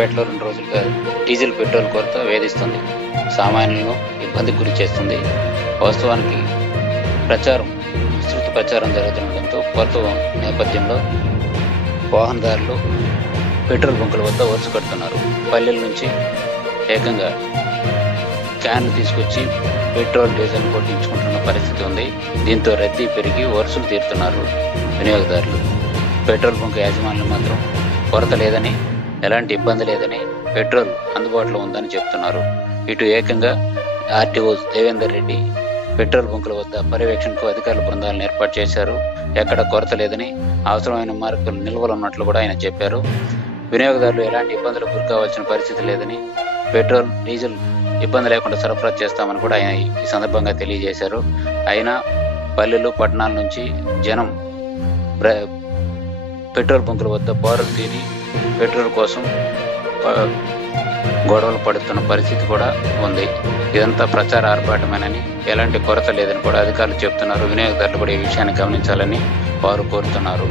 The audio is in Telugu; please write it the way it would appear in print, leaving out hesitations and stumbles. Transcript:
సూర్యాపేటలో 2 రోజులుగా డీజిల్, పెట్రోల్ కొరత వేధిస్తుంది. సామాన్యులను ఇబ్బందికి గురి చేస్తుంది. వాస్తవానికి విస్తృత ప్రచారం జరుగుతుండటంతో కొరత నేపథ్యంలో వాహనదారులు పెట్రోల్ బంకుల వద్ద వరుస కడుతున్నారు. పల్లెల నుంచి ఏకంగా క్యాన్లు తీసుకొచ్చి పెట్రోల్, డీజిల్ కొట్టించుకుంటున్న పరిస్థితి ఉంది. దీంతో రద్దీ పెరిగి వరుసలు తీరుతున్నారు వినియోగదారులు. పెట్రోల్ బంక్ యాజమాన్యులు మాత్రం కొరత లేదని, ఎలాంటి ఇబ్బంది లేదని, పెట్రోల్ అందుబాటులో ఉందని చెప్తున్నారు. ఇటు ఏకంగా ఆర్టీఓ దేవేందర్ రెడ్డి పెట్రోల్ బంకుల వద్ద పర్యవేక్షణకు అధికారుల బృందాలను ఏర్పాటు చేశారు. ఎక్కడ కొరత లేదని, అవసరమైన మార్కులు నిల్వలు ఉన్నట్లు కూడా ఆయన చెప్పారు. వినియోగదారులు ఎలాంటి ఇబ్బందులకు గురి కావాల్సిన పరిస్థితి లేదని, పెట్రోల్, డీజిల్ ఇబ్బంది లేకుండా సరఫరా చేస్తామని కూడా ఆయన ఈ సందర్భంగా తెలియజేశారు. అయినా పల్లెలు, పట్టణాల నుంచి జనం పెట్రోల్ బంకుల వద్ద బారులు తీరి పెట్రోల్ కోసం గొడవలు పడుతున్న పరిస్థితి కూడా ఉంది. ఇదంతా ప్రచార ఆర్భాటమేనని, ఎలాంటి కొరత లేదని కూడా అధికారులు చెప్తున్నారు. వినియోగదారులు కూడా ఈ విషయాన్ని గమనించాలని వారు కోరుతున్నారు.